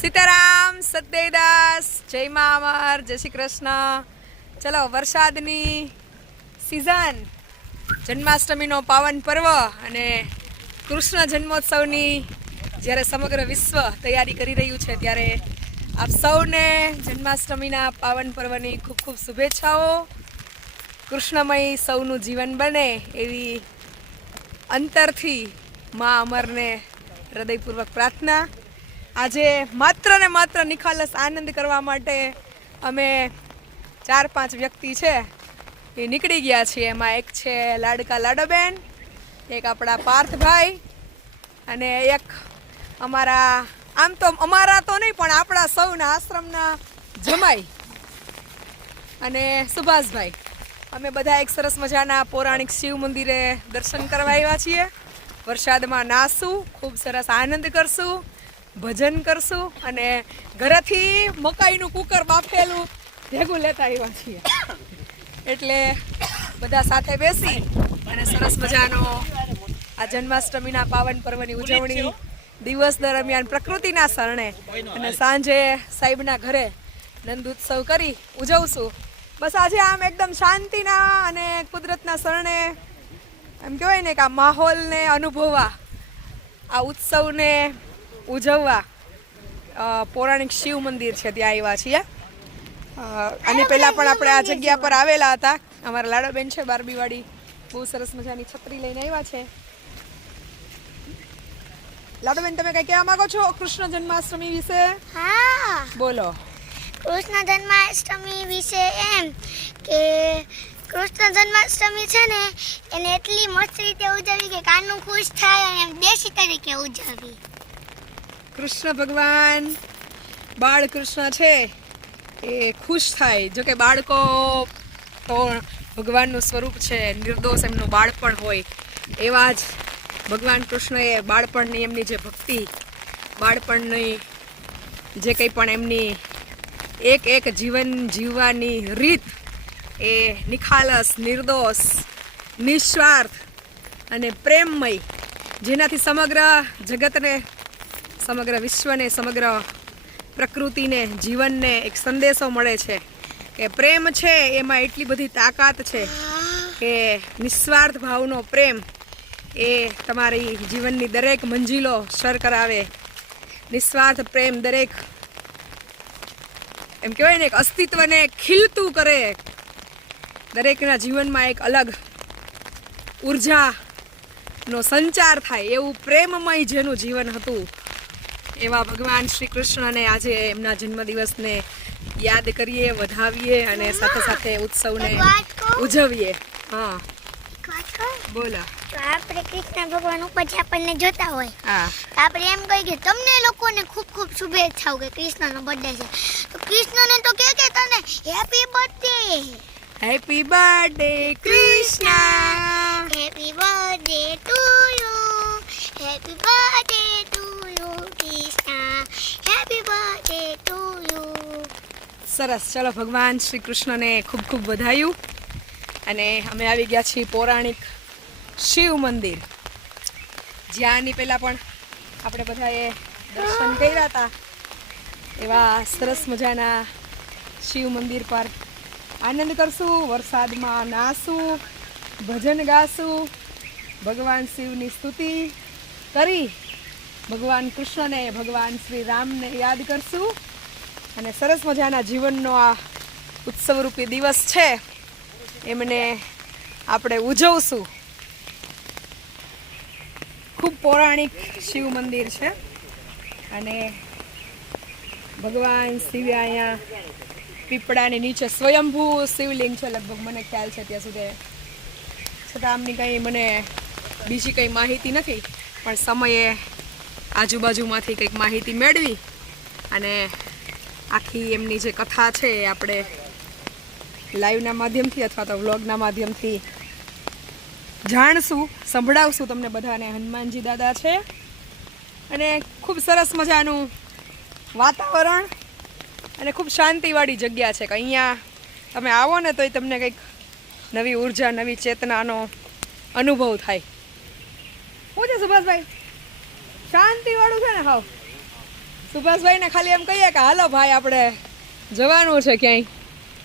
સીતારામ, સત્યદાસ, જય મા અમર, જય શ્રી કૃષ્ણ. ચલો, વરસાદની સિઝન જન્માષ્ટમીનો પાવન પર્વ અને કૃષ્ણ જન્મોત્સવની જ્યારે સમગ્ર વિશ્વ તૈયારી કરી રહ્યું છે, ત્યારે આપ સૌને જન્માષ્ટમીના પાવન પર્વની ખૂબ ખૂબ શુભેચ્છાઓ. કૃષ્ણમય સૌનું જીવન બને એવી અંતરથી મા અમરને હૃદયપૂર્વક પ્રાર્થના. આજે માત્ર ને માત્ર નિખાલસ આનંદ કરવા માટે અમે ચાર પાંચ વ્યક્તિ છે એ નીકળી ગયા છીએ. એમાં એક છે લાડકા લાડોબેન, એક આપણા પાર્થભાઈ અને એક અમારા, આમ તો અમારા તો નહીં, પણ આપણા સૌના આશ્રમના જમાઈ અને સુભાષભાઈ. અમે બધા એક સરસ મજાના પૌરાણિક શિવ મંદિરે દર્શન કરવા આવ્યા છીએ. વરસાદમાં નાસું, ખૂબ સરસ આનંદ કરશું. ભજન કરશું અને ઘરેથી મકાઈનું કુકર બાફેલું ભેગું લેતા આવ્યા છીએ. એટલે બધા સાથે બેસી અને સરસ મજાનો આ જન્માષ્ટમીના પાવન પર્વની ઉજવણી દિવસ દરમિયાન પ્રકૃતિના શરણે અને સાંજે સાહેબના ઘરે નંદ ઉત્સવ કરી ઉજવશું. બસ આજે આમ એકદમ શાંતિના અને કુદરતના શરણે એમ કહેવાય ને કે આ માહોલને અનુભવવા, આ ઉત્સવને ઉજવવા પૌરાણિક શિવ મંદિર છે ત્યાં આવ્યા છીએ. આની પહેલાં પણ આપણે આ જગ્યા પર આવેલા હતા. અમારા લાડાબેન છે બારબીવાડી. બહુ સરસ મજાની છત્રી લઈને આવ્યા છે. લાડુબેન તમે કઈ કહેવા માંગો છો કૃષ્ણ જન્માષ્ટમી વિશે? હા. બોલો. કૃષ્ણ જન્માષ્ટમી વિશે એમ કે કૃષ્ણ જન્માષ્ટમી છે ને એને એટલી મસ્ત રીતે ઉજવવી કે કાનું ખુશ થાય અને એમ દેશી તરીકે ઉજવવી કૃષ્ણ ભગવાન, બાળકૃષ્ણ છે, એ ખુશ થાય. જો કે બાળકો તો ભગવાનનું સ્વરૂપ છે, નિર્દોષ એમનું બાળપણ હોય. એવા જ ભગવાન કૃષ્ણએ બાળપણની એમની જે ભક્તિ, બાળપણની જે કંઈ પણ એમની એક એક જીવન જીવવાની રીત, એ નિખાલસ, નિર્દોષ, નિસ્વાર્થ અને પ્રેમમય, જેનાથી સમગ્ર જગતને સમગ્ર વિશ્વને, સમગ્ર પ્રકૃતિને, જીવનને એક સંદેશો મળે છે કે પ્રેમ છે એમાં એટલી બધી તાકાત છે કે નિસ્વાર્થ ભાવનો પ્રેમ એ તમારી જીવનની દરેક મંજિલો સર કરાવે. નિસ્વાર્થ પ્રેમ દરેક, એમ કહેવાય ને, એક અસ્તિત્વને ખીલતું કરે. દરેકના જીવનમાં એક અલગ ઉર્જાનો સંચાર થાય. એવું પ્રેમમય જેનું જીવન હતું. એવા ભગવાન શ્રી કૃષ્ણને આજે એમના જન્મદિવસને યાદ કરીએ વધાવીએ અને સાથે સાથે ઉત્સવને ઉજવીએ. હા. વાત તો આપણે કૃષ્ણ ભગવાન ઉપરથી આપણને જોતા હોય. હા. આપણે એમ કહીએ કે તમને લોકોને ખૂબ ખૂબ શુભેચ્છાઓ કે કૃષ્ણનો બર્થડે છે. તો કૃષ્ણને તો કે કે તને happy birthday happy birthday Krishna happy birthday to you happy birthday to you Krishna happy birthday to you સરસ. ચલો, ભગવાન શ્રી કૃષ્ણને ખૂબ ખૂબ વધાયું અને અમે આવી ગયા છીએ પૌરાણિક શિવ મંદિર. જ્યાંની પહેલાં પણ આપણે બધાએ દર્શન કર્યા હતા. એવા સરસ મજાના શિવ મંદિર પર આનંદ કરશું, વરસાદમાં નાસું, ભજન ગાશું. ભગવાન શિવની સ્તુતિ કરી. ભગવાન કૃષ્ણને, ભગવાન શ્રી રામને યાદ કરશું. અને સરસ મજાના જીવનનો આ ઉત્સવરૂપી દિવસ છે. એમને આપણે ઉજવશું. ખૂબ પૌરાણિક શિવ મંદિર છે. અને ભગવાન શિવે અહીંયા પીપળાની નીચે સ્વયંભૂ શિવલિંગ છે. લગભગ મને ખ્યાલ છે ત્યાં સુધી. છતાં આમની કંઈ મને બીજી કંઈ માહિતી નથી. પણ સમયે આજુબાજુમાંથી કંઈક માહિતી મેળવી અને આખી એમની જે કથા છે એ આપણે લાઈવના માધ્યમથી અથવા તો વ્લોગના માધ્યમથી જાણશું, સંભળાવશું તમને બધાને. હનુમાનજી દાદા છે. અને ખૂબ સરસ મજાનું વાતાવરણ અને ખૂબ શાંતિવાળી જગ્યા છે. કે અહીંયા તમે આવો ને તોય તમને કંઈક નવી ઊર્જા, નવી ચેતનાનો અનુભવ થાય. શું છે સુભાષભાઈ? શાંતિવાળું છે ને? હાવ. સુભાષભાઈને ખાલી એમ કહીએ કે હાલો ભાઈ, આપણે જવાનું છે ક્યાંય.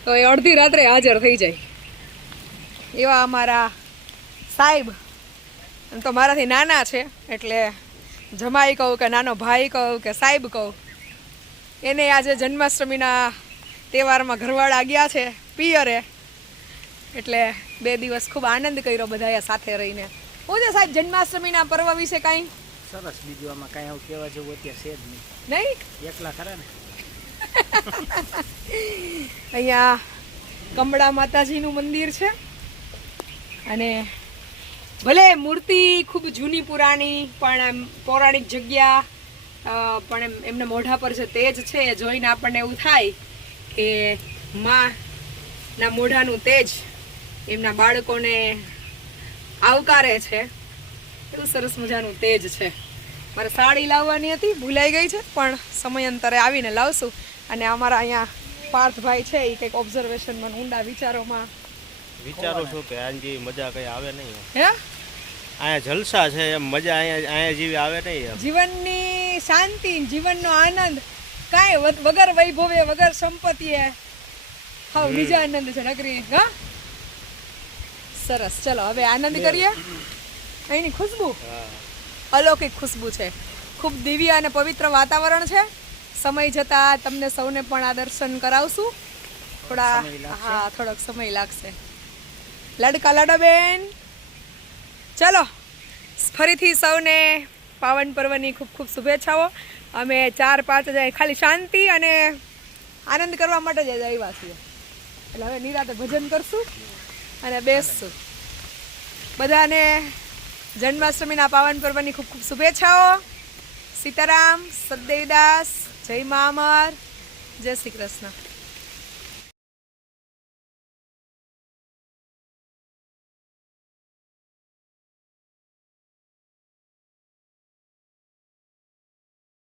તો એ અડધી રાત્રે હાજર થઈ જાય. એવા અમારા સાહેબ. તો મારાથી નાના છે, એટલે જમાઈ કહું કે નાનો ભાઈ કહું કે સાહેબ કહું. એને આજે જન્માષ્ટમીના તહેવારમાં ઘરવાળા ગયા છે, પિયરે. એટલે બે દિવસ ખૂબ આનંદ કર્યો બધાએ સાથે રહીને. હું છે સાહેબ, જન્માષ્ટમીના પર્વ વિશે કાંઈ? સરસ બીજું આમાં કાંઈ આવું કહેવા જેવું અત્યારે છે જ નહીં. નહીં? એકલા ખરા ને? અહીંયા કમળા માતાજીનું મંદિર છે. અને ભલે મૂર્તિ ખૂબ જૂની પુરાણી પણ એમ પૌરાણિક જગ્યા પણ એમ એમના મોઢા પર જે તેજ છે એ જોઈને આપણને એવું થાય કે માં ના મોઢાનું તેજ એમના બાળકોને આવકારે છે. એવું સરસ મજાનું તેજ છે. મારે સાડી લાવવાની હતી ભૂલાઈ ગઈ છે પણ સમયાંતરે આવીને લાવશું. અને અમારા અહીંયા પાર્થભાઈ છે એ કંઈક ઓબ્ઝર્વેશનમાં ઊંડા વિચારોમાં. વિચારો છું કે આની મજા કઈ આવે નહીં હે? અહીંયા જલસા છે એમ મજા અહીંયા અહીંયા જીવી આવે નહીં જીવનની શાંતિ જીવનનો આનંદ કાંઈ વગર વૈભવે વગર સંપત્તિએ. હા બીજો આનંદ છે નગરી હા? સરસ. ચલો હવે આનંદ કરીએ. અહીંની ખુશ્બુ? અલૌકિક ખુશ્બુ છે. ખૂબ દિવ્ય અને પવિત્ર વાતાવરણ છે. સમય જતાં તમને સૌને પણ આ દર્શન કરાવશું. થોડા હા થોડોક સમય લાગશે. લડકા લડોબેન. ચલો ફરીથી સૌને પાવન પર્વની ખૂબ ખૂબ શુભેચ્છાઓ. અમે ચાર પાંચ હજાર ખાલી શાંતિ અને આનંદ કરવા માટે જ આવ્યા છીએ. એટલે હવે નિરાતે ભજન કરશું અને બેસશું. બધાને જન્માષ્ટમીના પાવન પર્વની ખૂબ ખૂબ શુભેચ્છાઓ. સીતારામ સદેવદાસ જય મા અમર. જય શ્રી કૃષ્ણ.